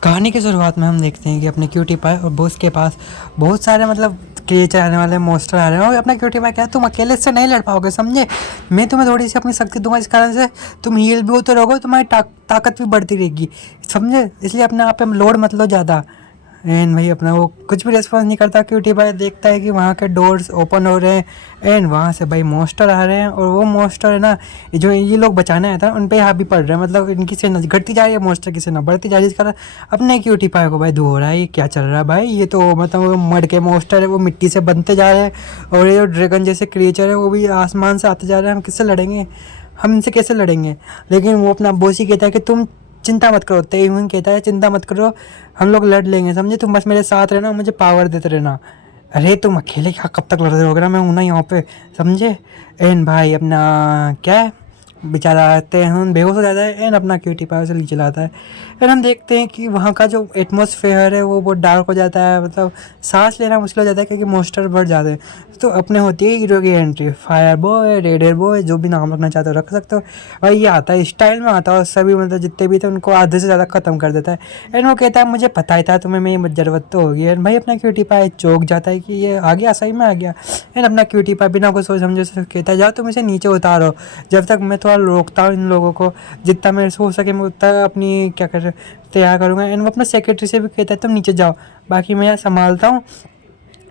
कहानी की शुरुआत में हम देखते हैं कि अपने क्यूटी पाई और बॉस के पास बहुत सारे क्रिएचर आने वाले, मॉन्स्टर आ रहे हैं। और अपना क्यूटी पाई क्या है, तुम अकेले से नहीं लड़ पाओगे, समझे। मैं तुम्हें थोड़ी सी अपनी शक्ति दूंगा, इस कारण से तुम हील भी होते रहोगे, तुम्हारी ताकत भी बढ़ती रहेगी, समझे। इसलिए अपने आप पे लोड मत लो ज़्यादा। एंड भाई अपना वो कुछ भी रिस्पॉन्स नहीं करता। क्यूटी भाई देखता है कि वहाँ के डोर्स ओपन हो रहे हैं एंड वहाँ से भाई मॉन्स्टर आ रहे हैं। और वो मॉन्स्टर है ना, जो ये लोग बचाने आया था उन पे हावी पड़ रहे हैं, इनकी सेना घटती जा रही है, मॉन्स्टर की सेना बढ़ती जा रही है। इसका अपने क्यूटी पाई को भाई धो रहा है, ये क्या चल रहा है भाई। ये तो वो मड के मॉन्स्टर है, वो मिट्टी से बनते जा रहे हैं। और ये जो ड्रैगन जैसे क्रिएचर है वो भी आसमान से आते जा रहे हैं। हम किससे लड़ेंगे, हम इनसे कैसे लड़ेंगे। लेकिन वो अपना बॉस ही कहता है कि तुम चिंता मत करो। तेहुन कहता है चिंता मत करो, हम लोग लड़ लेंगे, समझे। तुम बस मेरे साथ रहना, मुझे पावर देते रहना। अरे तुम अकेले क्या कब तक लड़ रहे होगे ना, मैं हूं ना यहाँ पे, समझे। एंड भाई अपना क्या है, बेचारा तेहुन बेहोश हो जाता है एंड अपना क्यूटी पाई से नीचे लाता है। एंड हम देखते हैं कि वहाँ का जो एटमॉस्फेयर है वो बहुत डार्क हो जाता है, सांस लेना मुश्किल हो जाता है क्योंकि मॉन्स्टर बढ़ जाते हैं। तो अपने होती है हीरो की entry, fire boy, red hair boy, जो भी नाम रखना चाहते हो रख सकते हो। और ये आता है स्टाइल में आता है और सभी जितने भी थे उनको आधे से ज़्यादा ख़त्म कर देता है। एंड वो कहता है मुझे पता ही था तुम्हें मेरी ज़रूरत तो होगी। एंड भाई अपना क्यूटी पाई चौंक जाता है कि ये आ गया, सही में आ गया। एंड अपना क्यूटी पाई बिना कुछ सोच समझे कहता है जाओ तुम इसे नीचे उतारो, जब तक मैं थोड़ा रोकता हूँ इन लोगों को, जितना मेरे से हो सके मैं उतना अपनी क्या कर तैयार करूँगा। एंड वो अपना सेक्रेटरी से भी कहता है तुम नीचे जाओ, बाकी मैं यहाँ संभालता हूँ,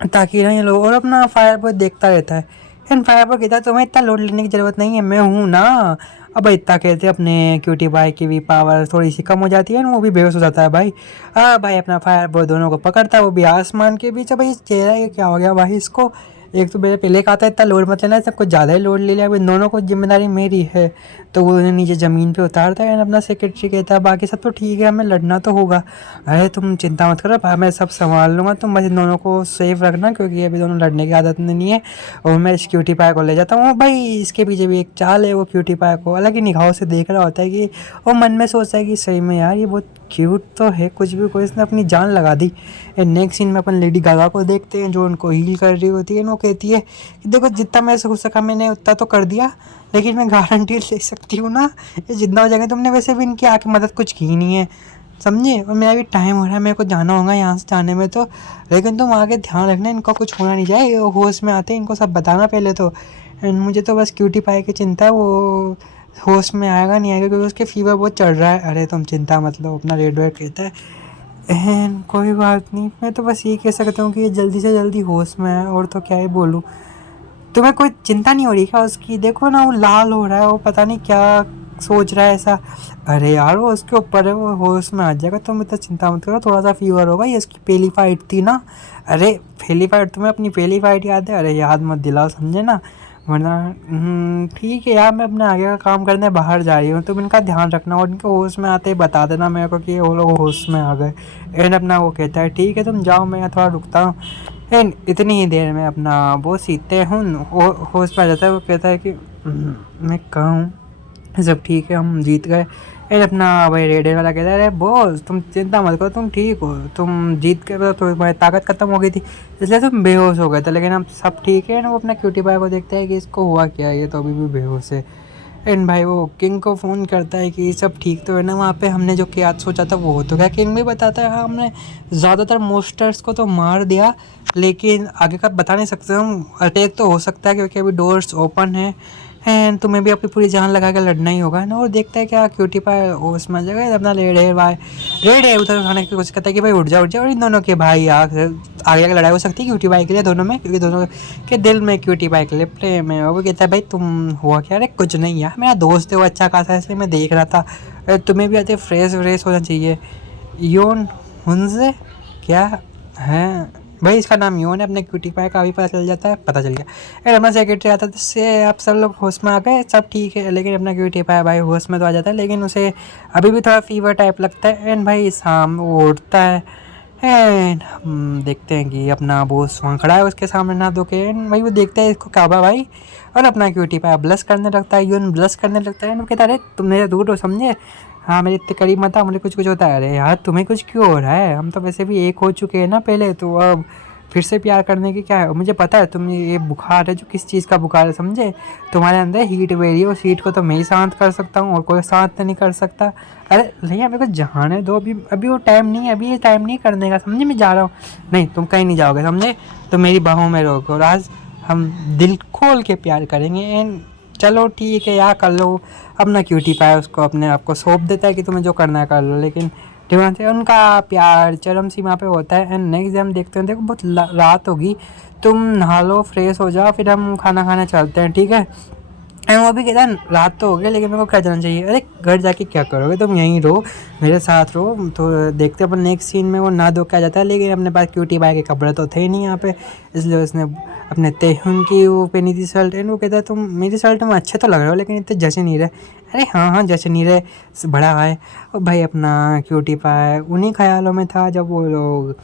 ताकि ना ये लोग। और अपना फायर बॉय देखता रहता है। एंड फायर बॉय कहता है तुम्हें इतना लोड लेने की ज़रूरत नहीं है, मैं हूँ ना। अब इतना कहते अपने क्यूटी बाय की भी पावर थोड़ी सी कम हो जाती है, वो भी बेहोश हो जाता है भाई। भाई अपना फायर बॉय दोनों को पकड़ता है, वो भी आसमान के बीच। भाई चेहरा ये क्या हो गया भाई इसको, एक तो मेरे पहले कहा था इतना लोड मत लेना, सब कुछ ज़्यादा ही लोड ले लिया। अभी दोनों को जिम्मेदारी मेरी है। तो वो उन्हें नीचे ज़मीन पे उतारता है एंड अपना सेक्रेटरी कहता है बाकी सब तो ठीक है, हमें लड़ना तो होगा। अरे तुम चिंता मत करो, मैं सब संभाल लूँगा, तुम बस इन दोनों को सेफ रखना क्योंकि अभी दोनों लड़ने की आदत नहीं है। और मैं इस क्यूटी पाई को ले जाता हूँ। भाई इसके पीछे भी एक चाल है, वो क्यूटी पाई को अलग ही निगाहों से देख रहा होता है कि वो मन में सोचता है कि सही में यार ये बहुत क्यूट तो है, कुछ भी कोई, इसने अपनी जान लगा दी। एंड नेक्स्ट सीन में अपन लेडी गागा को देखते हैं जो उनको हील कर रही होती है। वो कहती है कि देखो जितना मेरे से हो सका मैंने उतना तो कर दिया, लेकिन मैं गारंटी ले सकती हूँ ना ये जितना हो जाएगा। तुमने वैसे भी इनकी आके मदद कुछ की नहीं है, समझे। और मेरा भी टाइम हो रहा है, मेरे को जाना होगा यहाँ से जाने में तो। लेकिन तुम आगे ध्यान रखना, इनको कुछ होना नहीं चाहिए, होश में आते हैं इनको सब बताना पहले तो। एंड मुझे तो बस क्यूटी पाई की चिंता है, वो होश में आएगा नहीं आएगा क्योंकि उसके फीवर बहुत चढ़ रहा है। अरे तुम चिंता मत लो, अपना रेड वेड कहता है। एंड कोई बात नहीं, मैं तो बस ये कह सकता हूँ कि ये जल्दी से जल्दी होश में आए, और तो क्या ही बोलूँ। तुम्हें कोई चिंता नहीं हो रही क्या उसकी, देखो ना वो लाल हो रहा है, वो पता नहीं क्या सोच रहा है ऐसा। अरे यार वो उसके ऊपर है, वो होश में आ जाएगा, तुम इतना चिंता मत करो, थोड़ा सा फीवर होगा। ये उसकी पहली फाइट थी ना। अरे पहली फाइट, तुम्हें अपनी पहली फाइट याद है। अरे याद मत दिलाओ, समझे ना, वरना ठीक है यार, मैं अपने आगे का काम करने बाहर जा रही हूँ, तुम इनका ध्यान रखना और इनके होश में आते ही बता देना मेरे को कि वो लोग होश में आ गए। एंड अपना वो कहता है ठीक है तुम जाओ, मैं यहाँ थोड़ा रुकता हूँ। एंड इतनी ही देर में अपना वो सीते हूँ होश में आ जाता है। वो कहता है कि मैं कहूँ सब ठीक है, हम जीत गए। एंड अपना भाई रेडर वाला कहता है अरे बॉस तुम चिंता मत करो, तुम ठीक हो, तुम जीत के तो तुम्हारी ताकत खत्म हो गई थी इसलिए तुम बेहोश हो गए थे, लेकिन हम सब ठीक है। ना वो अपना क्यूटी पाई को देखता है कि इसको हुआ क्या, ये तो अभी भी बेहोश है। एंड भाई वो किंग को फ़ोन करता है कि सब ठीक तो है ना वहाँ पे, हमने जो क्या सोचा था वो हो तो क्या। किंग भी बताता है हाँ हमने ज़्यादातर मोस्टर्स को तो मार दिया, लेकिन आगे का बता नहीं सकते हम, अटैक तो हो सकता है क्योंकि अभी डोर्स ओपन है। एंड तुम्हें भी अपनी पूरी जान लगा के लड़ना ही होगा ना। और देखता है क्या क्यूटी पाई उसमें जगह अपना रेड है उधर उठाने की कोशिश करता है कि भाई उठ जा। और इन दोनों के भाई आगे आगे लड़ाई हो सकती है क्यूटी पाई के लिए दोनों में, क्योंकि दोनों के दिल में क्यूटी पाई के लिए प्रेम है। वो कहता है भाई तुम हुआ क्या। अरे कुछ नहीं यार, मेरा दोस्त है वो अच्छा खासा है इसलिए मैं देख रहा था, तुम्हें भी आते फ्रेश व्रेश होना चाहिए। योन हुंजे क्या है भाई, इसका नाम योन है। अपने क्यूटी पाई का भी पता चल जाता है, पता चल गया। एंड अपना सेक्रेटरी आता है जिससे आप सब लोग होश में आ गए, सब ठीक है। लेकिन अपना क्यूटी पाई भाई होश में तो आ जाता है, लेकिन उसे अभी भी थोड़ा फीवर टाइप लगता है। एंड भाई शाम वो उठता है एंड हम देखते हैं कि अपना बॉस वहाँ खड़ा है उसके सामने ना धो के। एंड भाई वो देखता है इसको काबा भाई, और अपना क्यूटी पाई ब्लश करने लगता है, यून ब्लश करने लगता है। एंड वो कहता है अरे तुम मेरे दूर हो, समझे, हाँ मेरे इतने करीब मत आओ, मुझे कुछ कुछ होता है। अरे यार तुम्हें कुछ क्यों हो रहा है, हम तो वैसे भी एक हो चुके हैं ना पहले, तो अब फिर से प्यार करने की क्या है। मुझे पता है तुम ये बुखार है जो किस चीज़ का बुखार है समझे, तुम्हारे अंदर हीट बेरी है, उस हीट को तो मैं ही शांत कर सकता हूँ और कोई शांत नहीं कर सकता। अरे भैया मेरे को जाने दो, अभी अभी वो टाइम नहीं है, अभी ये टाइम नहीं करने का समझे, मैं जा रहा हूँ। नहीं तुम कहीं नहीं जाओगे समझे, तो मेरी बाहों में रोको और आज हम दिल खोल के प्यार करेंगे। एंड चलो ठीक है यार कर लो। अपना क्यूटी पाए उसको अपने आप को सौंप देता है कि तुम्हें जो करना है कर लो, लेकिन ठीक है उनका प्यार चरम सीमा पे होता है। एंड नेक्स्ट डे हम देखते हैं, देखो बहुत रात होगी, तुम नहा लो फ्रेश हो जाओ, फिर हम खाना खाने चलते हैं ठीक है। एंड वो भी कहता है रात तो हो गई लेकिन मेरे को क्या जाना चाहिए। अरे घर जाके क्या करोगे, तुम यहीं रहो मेरे साथ रहो। तो देखते अपन नेक्स्ट सीन में वो ना धो के आ जाता है, लेकिन अपने पास क्यूटी बाय के कपड़े तो थे नहीं यहाँ पे, इसलिए उसने अपने तेहुन की वो पहनी थी शर्ट। एंड वो कहता है तुम मेरी शर्ट में अच्छे तो लग रहे हो लेकिन इतने जैसे नहीं रहे। अरे हाँ हाँ जैसे नहीं रहे बड़ा है। और भाई अपना क्यूटी पाए उन्हीं ख्यालों में था जब वो लोग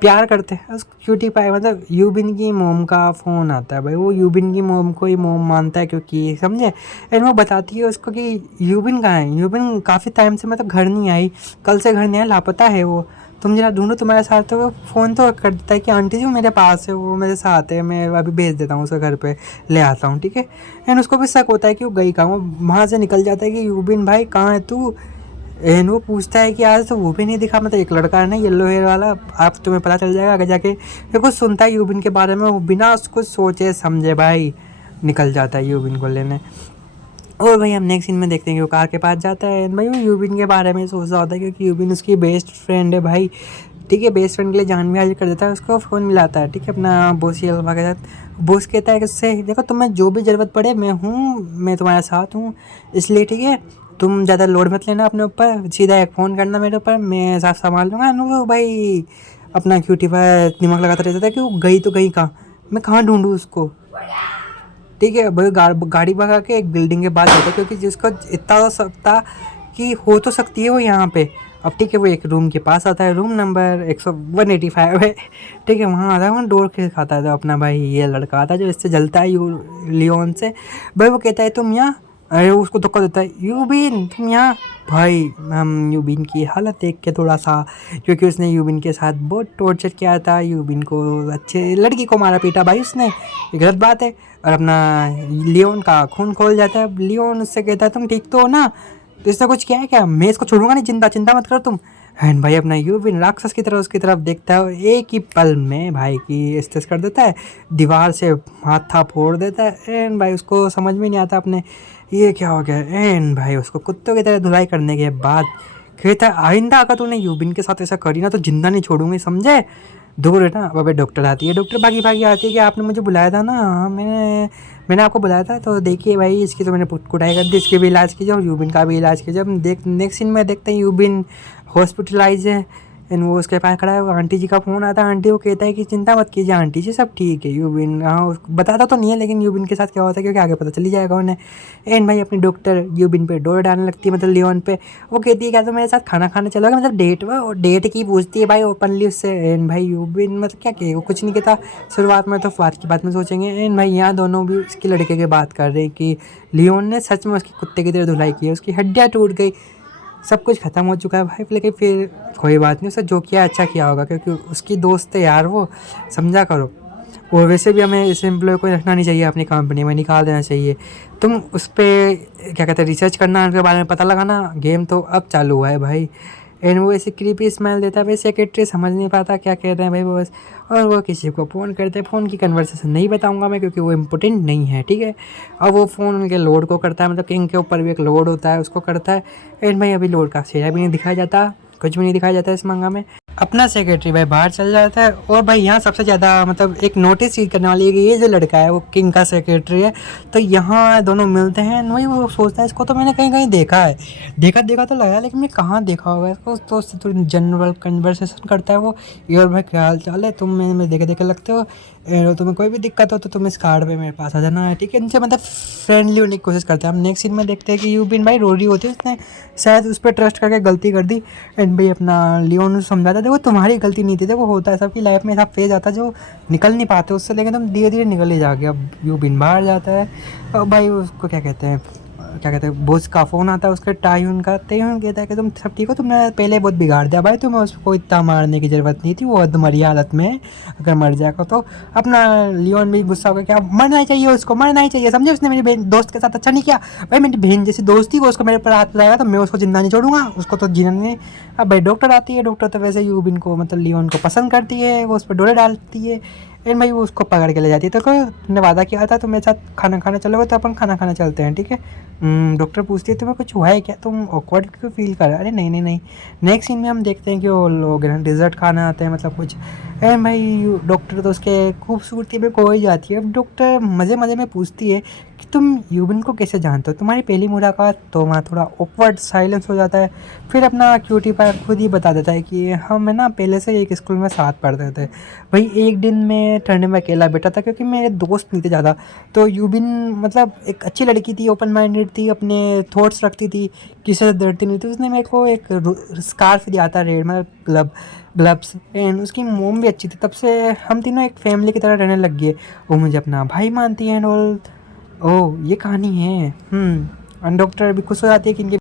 प्यार करते हैं। उस क्यूटी पाई मतलब यूबिन की मोम का फ़ोन आता है भाई, वो यूबिन की मोम को ही मोम मानता है क्योंकि समझे। एंड वो बताती है उसको कि यूबिन कहाँ है, यूबिन काफ़ी टाइम से मतलब घर नहीं आई, कल से घर नहीं आई, लापता है वो, तुम जरा ढूंढो तुम्हारे साथ। तो वो फ़ोन तो कर देता है कि आंटी जी वो मेरे पास है, वो मेरे साथ है, मैं अभी भेज देता हूँ उसे घर पे ले आता हूँ ठीक है। एंड उसको भी शक होता है कि वो गई कहाँ, वो वहाँ से निकल जाता है कि यूबिन भाई कहाँ है तू। एंड वो पूछता है कि आज तो वो भी नहीं दिखा, मतलब एक लड़का है ना येलो हेयर वाला, आप तुम्हें पता चल जाएगा आगे जाके। फिर कुछ सुनता है यूबिन के बारे में, वो बिना उसको सोचे समझे भाई निकल जाता है यूबिन को लेने। और भाई हम नेक्स्ट सीन में देखते हैं कि वो कार के पास जाता है। भाई वो यूबिन के बारे में सोच रहा होता है क्योंकि यूबिन उसकी बेस्ट फ्रेंड है भाई ठीक है। बेस्ट फ्रेंड के लिए जान भी हाजिर कर देता है, उसको फ़ोन मिलाता है ठीक है अपना बोसी अल्फा के साथ। बोस कहता है कि उससे देखो तुम्हें जो भी ज़रूरत पड़े मैं हूँ, मैं तुम्हारे साथ हूँ, इसलिए ठीक है तुम ज़्यादा लोड मत लेना अपने ऊपर, सीधा एक फ़ोन करना मेरे ऊपर, मैं साफ संभाल लूँगा। वो भाई अपना क्यूटी पर दिमाग लगाता रहता था कि वो गई तो गई कहाँ, मैं कहाँ ढूंढूँ उसको ठीक है। भाई गाड़ी भगा के एक बिल्डिंग के बाद जाता है क्योंकि जिसको इतना हो सकता कि हो तो सकती है वो यहाँ पे। अब ठीक है वो एक रूम के पास आता है, रूम नंबर 185 है ठीक है। वहाँ आता है, वहाँ डोर के खाता है तो अपना भाई ये लड़का आता है जो इससे जलता है लियोन से। भाई वो कहता है तुम यहाँ, अरे उसको धक्का देता है, यूबिन तुम यहाँ। भाई हम यूबिन की हालत देख के थोड़ा सा, क्योंकि उसने यूबिन के साथ बहुत टॉर्चर किया था, यूबिन को अच्छे लड़की को मारा पीटा भाई उसने, ये गलत बात है। और अपना लियोन का खून खोल जाता है। लियोन उससे कहता है तुम ठीक तो हो ना, तो इसने कुछ किया है क्या, मैं इसको छोड़ूंगा नहीं, चिंता मत करो तुम। एंड भाई अपना यूबिन राक्षस की तरह उसकी तरफ देखता है और एक ही पल में भाई की इस्तेस कर देता है, दीवार से माथा फोड़ देता है। एंड भाई उसको समझ में नहीं आता अपने ये क्या हो गया। एंड भाई उसको कुत्तों की तरह धुलाई करने के बाद कहता है आइंदा अगर तूने यूबिन के साथ ऐसा करी ना तो जिंदा नहीं छोड़ूंगी समझे, दूर है ना। अब डॉक्टर आती है, डॉक्टर भागी भागी आती है कि आपने मुझे बुलाया था ना। हाँ मैंने आपको बुलाया था, तो देखिए भाई इसकी तो मैंने कुटाई कर दी, इसके भी इलाज कीजिए और यूबिन का भी इलाज कीजिए। हम नेक्स्ट सीन में देखते हैं यूबिन हॉस्पिटलाइज है। एंड वो उसके पास खड़ा है, वो आंटी जी का फ़ोन आता है, आंटी वो कहता है कि चिंता मत कीजिए आंटी जी सब ठीक है। यूबिन हाँ बताता तो नहीं है लेकिन यूबिन के साथ क्या होता है क्योंकि आगे पता चली जाएगा उन्हें। एंड भाई अपनी डॉक्टर यूबिन पे डोर डालने लगती है, मतलब लियोन पे। वो कहती है क्या तो मेरे साथ खाना खाने चलोगे, मतलब डेट में, और डेट की पूछती है भाई ओपनली उससे। एंड भाई यूबिन मतलब क्या कहे, वो कुछ नहीं कहता शुरुआत में, तो बाद की बात में सोचेंगे। एंड भाई यहाँ दोनों भी उसके लड़के की बात कर रहे हैं कि लियोन ने सच में उसकी कुत्ते की तरह धुलाई की है, उसकी हड्डियाँ टूट गई, सब कुछ ख़त्म हो चुका है भाई। लेकिन फिर कोई बात नहीं, उसने जो किया अच्छा किया होगा क्योंकि उसकी दोस्त है यार वो, समझा करो। और वैसे भी हमें इस एम्प्लॉय को रखना नहीं चाहिए अपनी कंपनी में, निकाल देना चाहिए। तुम उस पर क्या कहते हैं रिसर्च करना, उनके बारे में पता लगाना, गेम तो अब चालू हुआ है भाई। एंड वो ऐसे क्रीपी स्मेल देता है भाई, सेक्रेटरी समझ नहीं पाता क्या कह रहे हैं भाई वो बस। और वो किसी को फ़ोन करते हैं, फ़ोन की कन्वर्सेशन नहीं बताऊंगा मैं क्योंकि वो इम्पोर्टेंट नहीं है ठीक है। और वो फ़ोन उनके लोड को करता है, मतलब किंग के ऊपर भी एक लोड होता है उसको करता है। एंड भाई अभी लोड का चेहरा भी नहीं दिखाया जाता, कुछ भी नहीं दिखाया जाता इस मंगा में। अपना सेक्रेटरी भाई बाहर चल जाता है। और भाई यहाँ सबसे ज़्यादा मतलब एक नोटिस चीज़ करने वाली है कि ये जो लड़का है वो किंग का सेक्रेटरी है। तो यहाँ दोनों मिलते हैं, वही वो सोचता है इसको तो मैंने कहीं कहीं देखा है, देखा तो लगा लेकिन मैं कहाँ देखा होगा इसको। तो उससे थोड़ी जनरल कन्वर्सेशन करता है वो, ये और भाई क्या हाल चाल है, तुम मैंने देखे लगते हो, तुम्हें कोई भी दिक्कत हो तो तुम इस कार्ड पे मेरे पास आ जाना है ठीक है। इनसे मतलब फ्रेंडली होने की कोशिश करते हैं। हम नेक्स्ट सीन में देखते हैं कि यूबिन भाई रो रही होती है, उसने शायद उस पर ट्रस्ट करके गलती कर दी। एंड भाई अपना लियोन समझाता था वो तुम्हारी गलती नहीं थी, वो होता है सबकी लाइफ में, सब फेज आता है जो निकल नहीं पाते उससे, लेकिन तुम धीरे धीरे निकल ही जाओगे। अब यूबिन बाहर जाता है और भाई उसको क्या कहते हैं क्या कहते हैं बॉस का फ़ोन आता है उसके तायुन का। तायुन कहता है कि तुम सब ठीक हो, तुमने पहले बहुत बिगाड़ दिया भाई, तुम्हें उसको इतना मारने की ज़रूरत नहीं थी, वो अधमरी हालत में है, अगर मर जाएगा तो। अपना लियोन भी गुस्सा हो गया, क्या मरना ही चाहिए उसको, मरना ही चाहिए, समझे, उसने मेरी बहन दोस्त के साथ अच्छा नहीं किया भाई, मेरी बहन जैसी दोस्ती को उसको मेरे पर हाथ लगाएगा तो मैं उसको जिंदा नहीं छोड़ूंगा, उसको तो जीना नहीं। अब भाई डॉक्टर आती है, डॉक्टर तो वैसे यूबिन को मतलब लियोन को पसंद करती है, वो उस पर डोरे डालती है, एंड भाई वो उसको पकड़ के ले जाती है। तो तुमने वादा किया था तुम मेरे साथ खाना खाना चलोगे, तो अपन खाना खाना चलते हैं, ठीक है। डॉक्टर पूछती है तुम्हें कुछ हुआ है क्या, तुम ऑकवर्ड क्यों फील कर रहे हो? अरे नहीं नहीं नहीं। नेक्स्ट सीन में हम देखते हैं कि वो लोग ना डिज़र्ट खाना आते हैं, मतलब कुछ। एंड भाई डॉक्टर तो उसके खूबसूरती पे खो ही जाती है। अब डॉक्टर मज़े मज़े में पूछती है कि तुम यूबिन को कैसे जानते हो, तुम्हारी पहली मुलाकात? तो वहाँ थोड़ा ऑकवर्ड साइलेंस हो जाता है। फिर अपना क्यूटी पाई खुद ही बता देता है कि हम ना पहले से एक स्कूल में साथ पढ़ते थे भाई। एक दिन मैं ठंड में अकेला बैठा था क्योंकि मेरे दोस्त नहीं थे ज़्यादा। तो यूबिन मतलब एक अच्छी लड़की थी, ओपन माइंडेड थी, अपने थॉट्स रखती थी, किसी से डरती नहीं थी। उसने मेरे को एक स्कार्फ दिया था रेड, मतलब ग्लव्स, एंड उसकी मोम भी अच्छी थी। तब से हम तीनों एक फैमिली की तरह रहने लग गए। वो मुझे अपना भाई मानती है एंड ऑल। ओह ये कहानी है। डॉक्टर भी खुश हो जाती है कि इनके